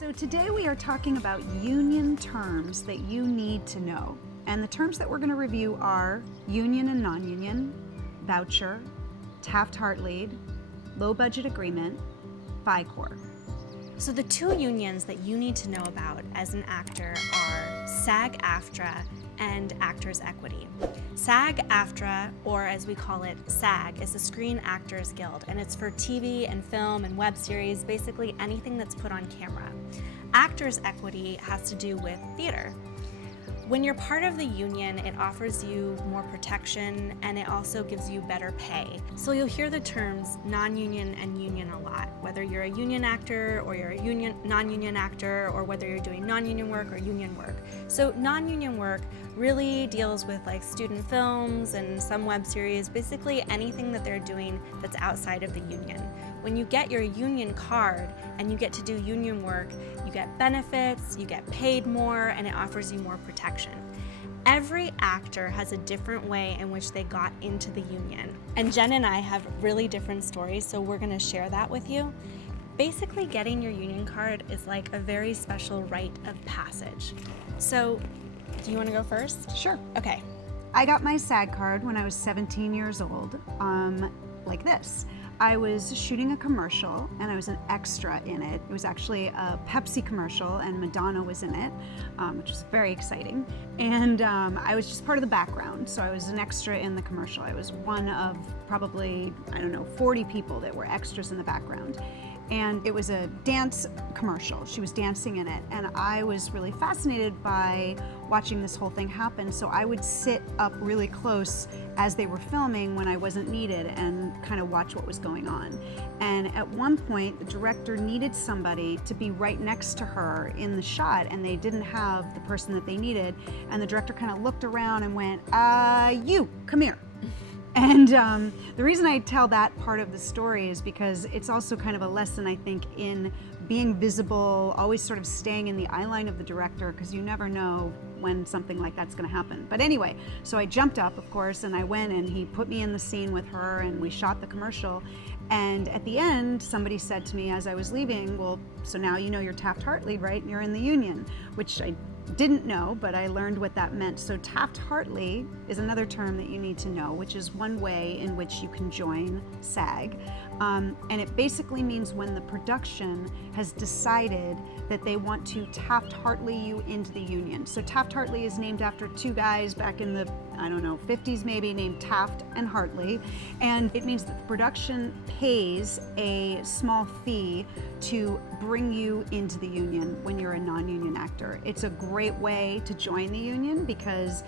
So today we are talking about union terms that you need to know. And the terms that we're going to review are union and non-union, voucher, Taft Hartley, low budget agreement, FICOR. So the two unions that you need to know about as an actor are SAG-AFTRA and Actors Equity. SAG-AFTRA, or as we call it, SAG, is the Screen Actors Guild, and it's for TV and film and web series, basically anything that's put on camera. Actors Equity has to do with theater. When you're part of the union, it offers you more protection and it also gives you better pay. So you'll hear the terms non-union and union a lot, whether you're a union actor or you're a non-union actor, or whether you're doing non-union work or union work. So non-union work really deals with like student films and some web series, basically anything that they're doing that's outside of the union. When you get your union card and you get to do union work, you get benefits, you get paid more, and it offers you more protection. Every actor has a different way in which they got into the union. And Jen and I have really different stories, so we're gonna share that with you. Basically, getting your union card is like a very special rite of passage. So, do you wanna go first? Sure. Okay. I got my SAG card when I was 17 years old, like this. I was shooting a commercial and I was an extra in it. It was actually a Pepsi commercial and Madonna was in it, which was very exciting. And I was just part of the background, so I was an extra in the commercial. I was one of probably, 40 people that were extras in the background. And it was a dance commercial. She was dancing in it, and I was really fascinated by watching this whole thing happen. So I would sit up really close as they were filming when I wasn't needed and kind of watch what was going on. And at one point, the director needed somebody to be right next to her in the shot, and they didn't have the person that they needed. And the director kind of looked around and went, you, come here. And the reason I tell that part of the story is because it's also kind of a lesson, I think, in being visible, always sort of staying in the eye line of the director, because you never know when something like that's going to happen. But anyway, so I jumped up, of course, and I went and he put me in the scene with her and we shot the commercial. And at the end, somebody said to me as I was leaving, well, so now you know you're Taft Hartley, right? And you're in the union, which I didn't know, but I learned what that meant. So Taft Hartley is another term that you need to know, which is one way in which you can join SAG. And it basically means when the production has decided that they want to Taft Hartley you into the union. So Taft Hartley is named after two guys back in the, 50s maybe, named Taft and Hartley. And it means that the production pays a small fee to bring you into the union when you're a non-union actor. It's a great way to join the union because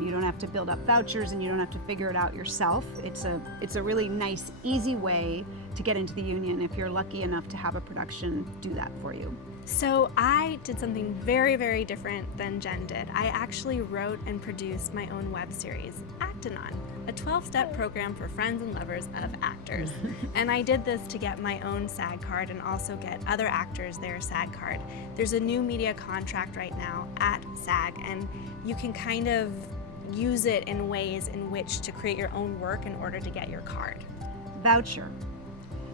you don't have to build up vouchers and you don't have to figure it out yourself. It's a really nice, easy way to get into the union if you're lucky enough to have a production do that for you. So I did something very, very different than Jen did. I actually wrote and produced my own web series, Actanon, a 12-step program for friends and lovers of actors. And I did this to get my own SAG card and also get other actors their SAG card. There's a new media contract right now at SAG, and you can kind of use it in ways in which to create your own work in order to get your card. Voucher.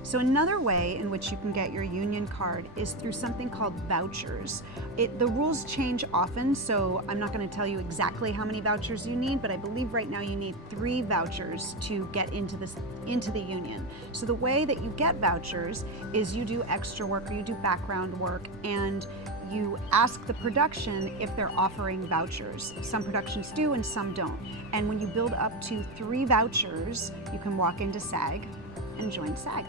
So another way in which you can get your union card is through something called vouchers. The rules change often, so I'm not going to tell you exactly how many vouchers you need, but I believe right now you need 3 vouchers to get into the union. So the way that you get vouchers is you do extra work or you do background work, and you ask the production if they're offering vouchers. Some productions do and some don't. And when you build up to 3 vouchers, you can walk into SAG and join SAG.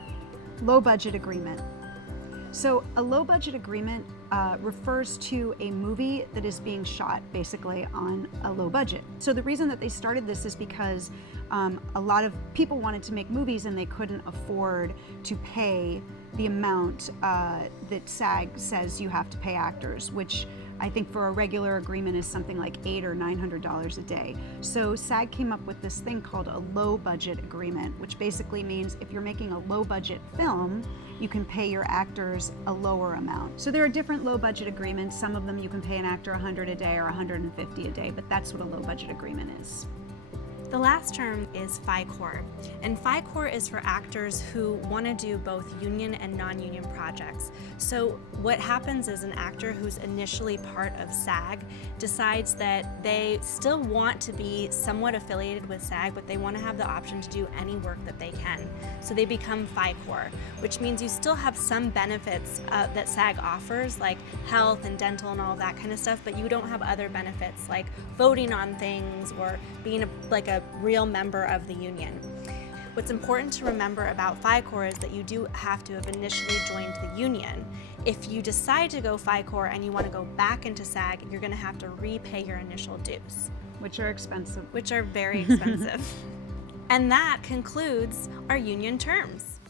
Low budget agreement. So a low budget agreement refers to a movie that is being shot basically on a low budget. So the reason that they started this is because a lot of people wanted to make movies and they couldn't afford to pay the amount that SAG says you have to pay actors, which I think for a regular agreement is something like $800 or $900 a day. So SAG came up with this thing called a low budget agreement, which basically means if you're making a low budget film, you can pay your actors a lower amount. So there are different low budget agreements. Some of them you can pay an actor $100 a day or $150 a day, but that's what a low budget agreement is. The last term is FICOR, and FICOR is for actors who want to do both union and non-union projects. So what happens is an actor who's initially part of SAG decides that they still want to be somewhat affiliated with SAG, but they want to have the option to do any work that they can. So they become FICOR, which means you still have some benefits that SAG offers, like health and dental and all that kind of stuff, but you don't have other benefits like voting on things or being a real member of the union. What's important to remember about FICOR is that you do have to have initially joined the union. If you decide to go FICOR and you want to go back into SAG, you're going to have to repay your initial dues. Which are expensive. Which are very expensive. And that concludes our union terms.